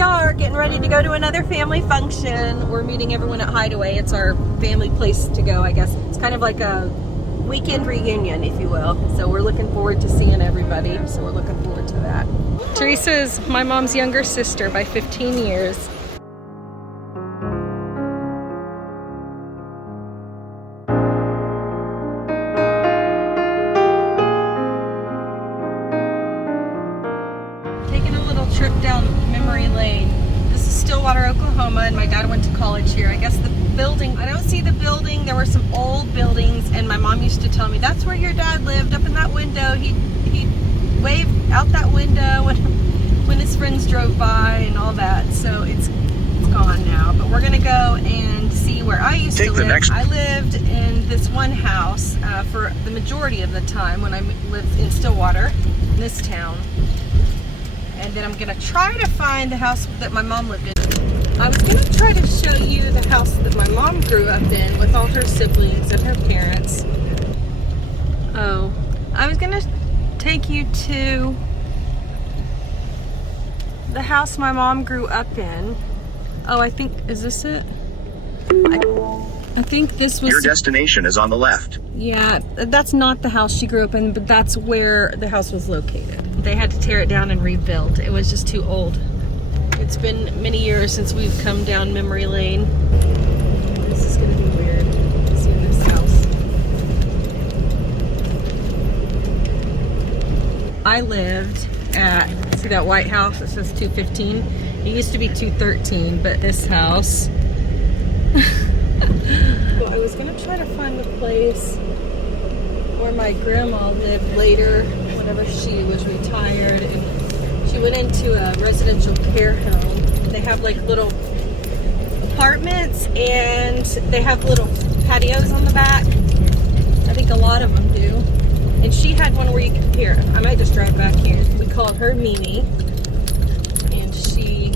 we are getting ready to go to another family function. We're meeting everyone at Hideaway. It's our family place to go, I guess. It's kind of like a weekend reunion, if you will. So we're looking forward to seeing everybody. So we're looking forward to that. Teresa is my mom's younger sister by 15 years. Taking a little trip down memory lane. This is Stillwater, Oklahoma, and my dad went to college here. I guess the building, I don't see the building. There were some old buildings, and my mom used to tell me, that's where your dad lived, up in that window. He'd wave out that window when his friends drove by and all that. So it's gone now, but we're gonna go and see where I used to live. I lived in this one house for the majority of the time when I lived in Stillwater, in this town. And then I'm gonna try to find the house that my mom lived in. I was gonna try to show you the house that my mom grew up in with all her siblings and her parents. Oh, I was gonna take you to the house my mom grew up in. Oh, I think, is this it? I think this was... Your destination is on the left. Yeah, that's not the house she grew up in, but that's where the house was located. They had to tear it down and rebuild. It was just too old. It's been many years since we've come down memory lane. This is gonna be weird, seeing this house. I lived at, see that white house that says 215? It used to be 213, but this house. Well, I was gonna try to find the place where my grandma lived later, whenever she was retired, and she went into a residential care home. They have like little apartments, and they have little patios on the back. I think a lot of them do. And she had one where you could, here, I might just drive back here. We called her Mimi, and she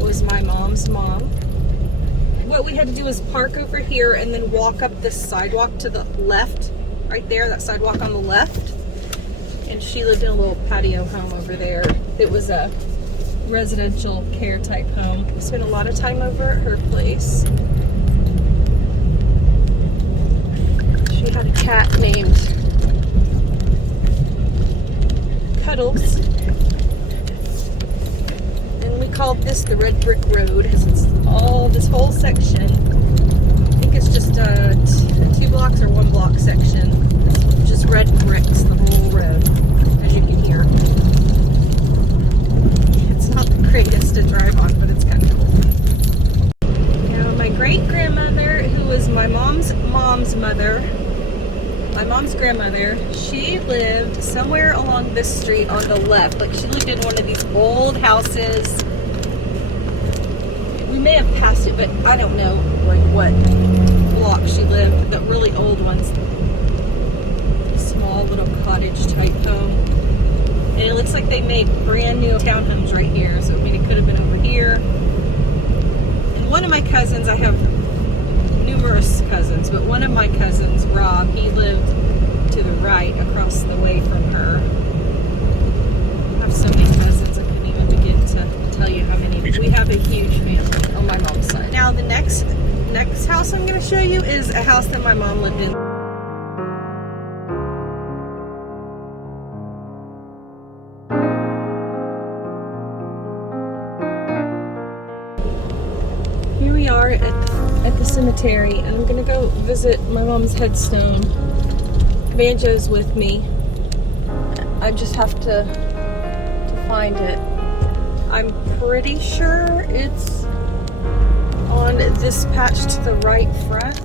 was my mom's mom. What we had to do was park over here and then walk up this sidewalk to the left, right there, that sidewalk on the left. And she lived in a little patio home over there. It was a residential care type home. We spent a lot of time over at her place. She had a cat named Cuddles. And we called this the Red Brick Road, because it's all, this whole section. I think it's just a 2 blocks or 1 block section. It's just red bricks, the whole road, as you can hear. It's not the greatest to drive on, but it's kind of cool. Now, my great-grandmother, who was my mom's mother, my mom's grandmother, she lived somewhere along this street on the left. Like, she lived in one of these old houses. We may have passed it, but I don't know like what block she lived. The really old ones. Small little cottage type home. And it looks like they made brand new townhomes right here. So I mean, it could have been over here. And one of my cousins, I have numerous cousins, but one of my cousins, Rob, he lived to the right across the way from her. I have so many cousins, I couldn't even begin to tell you how many. We have a huge family on my mom's side. Now the next house I'm going to show you is a house that my mom lived in. Here we are at the cemetery, and I'm gonna go visit my mom's headstone. Banjo's with me. I just have to find it. I'm pretty sure it's on this patch to the right front.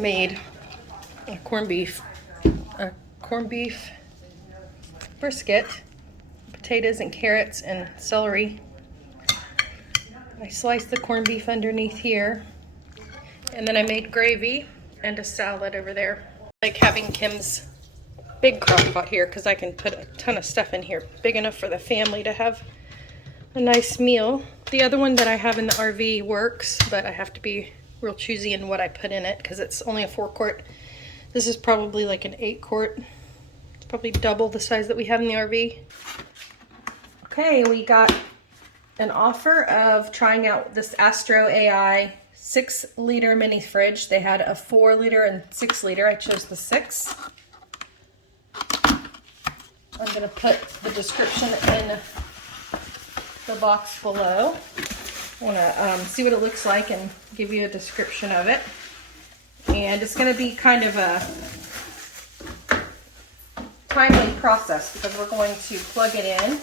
Made a corned beef brisket, potatoes and carrots and celery. I sliced the corned beef underneath here, and then I made gravy and a salad over there. Like having Kim's big crock pot here because I can put a ton of stuff in here, big enough for the family to have a nice meal. The other one that I have in the RV works, but I have to be real choosy in what I put in it because it's only a 4-quart. This is probably like an 8-quart. It's probably double the size that we have in the RV. Okay, we got an offer of trying out this AstroAI 6-liter mini fridge. They had a 4-liter and 6-liter. I chose the 6. I'm going to put the description in the box below. I want to see what it looks like and give you a description of it. And it's going to be kind of a timely process because we're going to plug it in.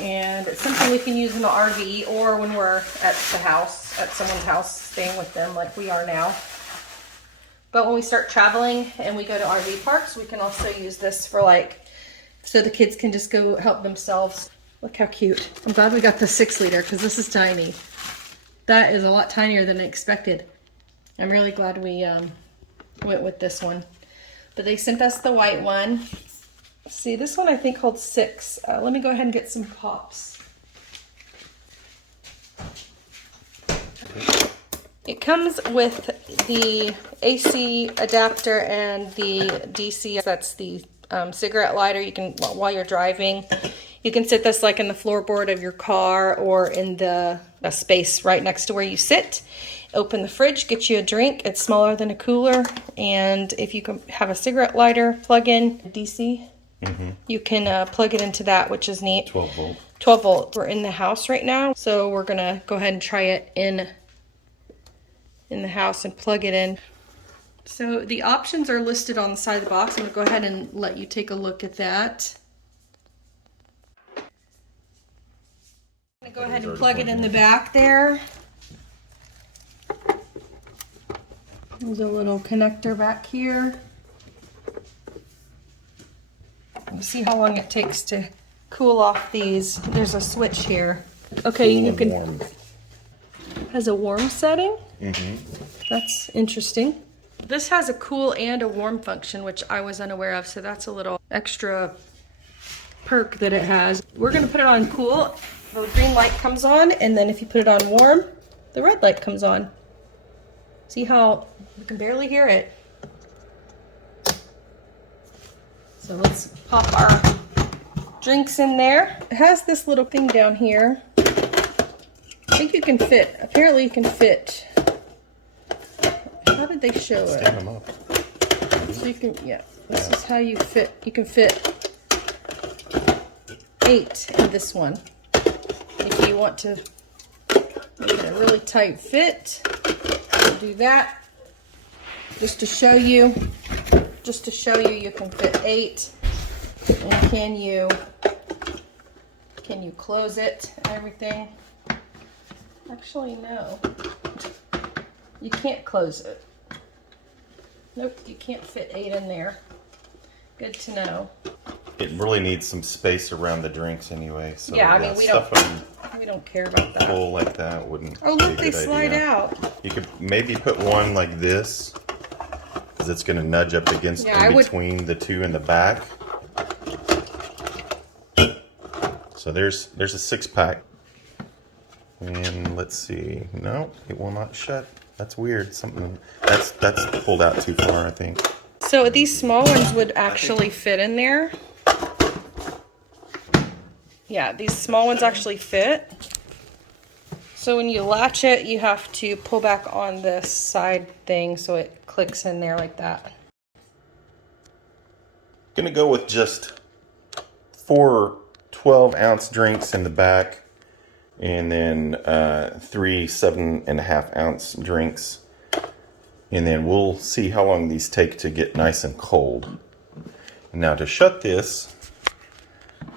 And it's something we can use in the RV or when we're at the house, at someone's house, staying with them like we are now. But when we start traveling and we go to RV parks, we can also use this for like, so the kids can just go help themselves. Look how cute. I'm glad we got the 6-liter because this is tiny. That is a lot tinier than I expected. I'm really glad we went with this one. But they sent us the white one. See, this one I think holds 6. Let me go ahead and get some pops. It comes with the AC adapter and the DC. That's the cigarette lighter. You can, while you're driving, you can sit this like in the floorboard of your car or in the space right next to where you sit. Open the fridge, get you a drink. It's smaller than a cooler. And if you can have a cigarette lighter plug-in DC, you can plug it into that, which is neat. 12 volt. 12 volt. We're in the house right now, so we're gonna go ahead and try it in the house and plug it in. So the options are listed on the side of the box. I'm gonna go ahead and let you take a look at that. I'm gonna go ahead and plug it in the back there. There's a little connector back here. You see how long it takes to cool off these. There's a switch here. Okay, you can. Warm. Has a warm setting? That's interesting. This has a cool and a warm function, which I was unaware of, so that's a little extra perk that it has. We're gonna put it on cool. The green light comes on, and then if you put it on warm, the red light comes on. See how you can barely hear it. So let's pop our drinks in there. It has this little thing down here. I think you can fit, apparently you can fit, how did they show it? Stand them up. So you can, yeah, this is how you fit, you can fit 8 in this one. If you want to make it a really tight fit, do that. Just to show you you can fit 8. And can you close it and everything? Actually, no. You can't close it. Nope, you can't fit 8 in there. Good to know. It really needs some space around the drinks anyway. So yeah, I mean, we don't care about that. Full like that wouldn't. Oh, look, they slide out. You could maybe put one like this, because it's going to nudge up against in between the two in the back. So there's a 6-pack. And let's see. No, it will not shut. That's weird. Something that's pulled out too far, I think. So these small ones would actually fit in there. Yeah, these small ones actually fit. So when you latch it, you have to pull back on this side thing so it clicks in there like that. Gonna go with just 4 12-ounce drinks in the back, and then 3 7.5-ounce drinks, and then we'll see how long these take to get nice and cold. Now to shut this,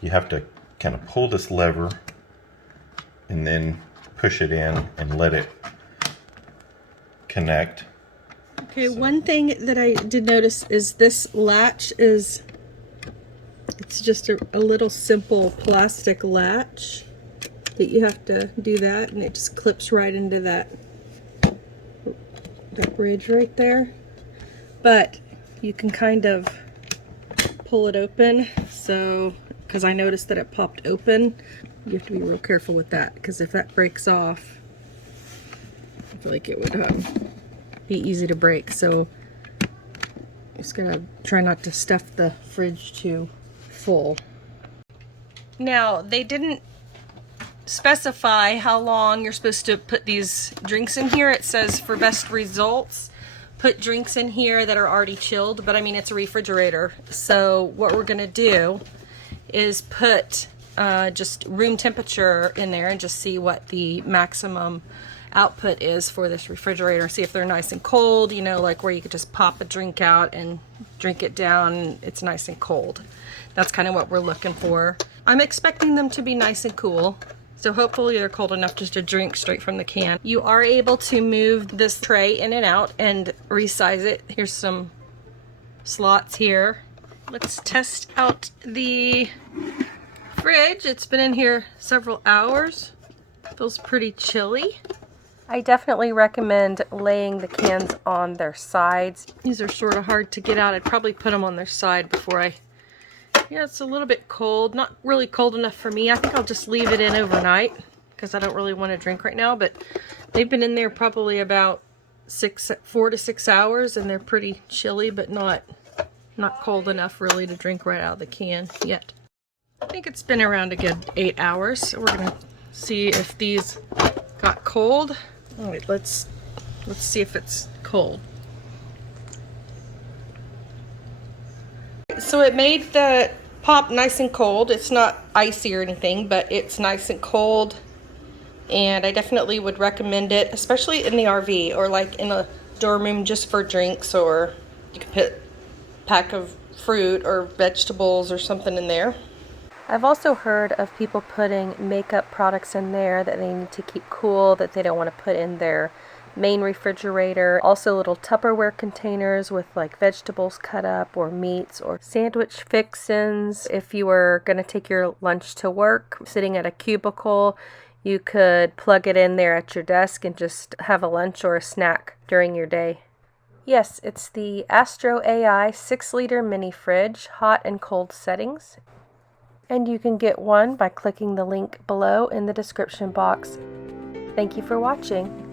you have to kind of pull this lever and then push it in and let it connect. Okay, so one thing that I did notice is this latch is, it's just a little simple plastic latch that you have to do that, and it just clips right into that that ridge right there. But you can kind of pull it open, so, because I noticed that it popped open. You have to be real careful with that, because if that breaks off, I feel like it would be easy to break. So just gotta try not to stuff the fridge too full. Now, they didn't specify how long you're supposed to put these drinks in here. It says for best results, put drinks in here that are already chilled, but I mean, it's a refrigerator. So what we're gonna do is put just room temperature in there and just see what the maximum output is for this refrigerator. See if they're nice and cold, you know, like where you could just pop a drink out and drink it down. It's nice and cold. That's kind of what we're looking for. I'm expecting them to be nice and cool. So hopefully they're cold enough just to drink straight from the can. You are able to move this tray in and out and resize it. Here's some slots here. Let's test out the fridge. It's been in here several hours. Feels pretty chilly. I definitely recommend laying the cans on their sides. These are sort of hard to get out. I'd probably put them on their side before yeah, it's a little bit cold. Not really cold enough for me. I think I'll just leave it in overnight because I don't really want to drink right now, but they've been in there probably about 4 to 6 hours, and they're pretty chilly, but not cold enough really to drink right out of the can yet. I think it's been around a good 8 hours. So we're gonna see if these got cold. All right, let's see if it's cold. So it made the pop nice and cold. It's not icy or anything, but it's nice and cold. And I definitely would recommend it, especially in the RV or like in a dorm room just for drinks, or you could put a pack of fruit or vegetables or something in there. I've also heard of people putting makeup products in there that they need to keep cool, that they don't want to put in their main refrigerator. Also little Tupperware containers with like vegetables cut up or meats or sandwich fixins. If you were going to take your lunch to work, sitting at a cubicle, you could plug it in there at your desk and just have a lunch or a snack during your day. Yes, it's the AstroAI 6-liter mini fridge, hot and cold settings. And you can get one by clicking the link below in the description box. Thank you for watching.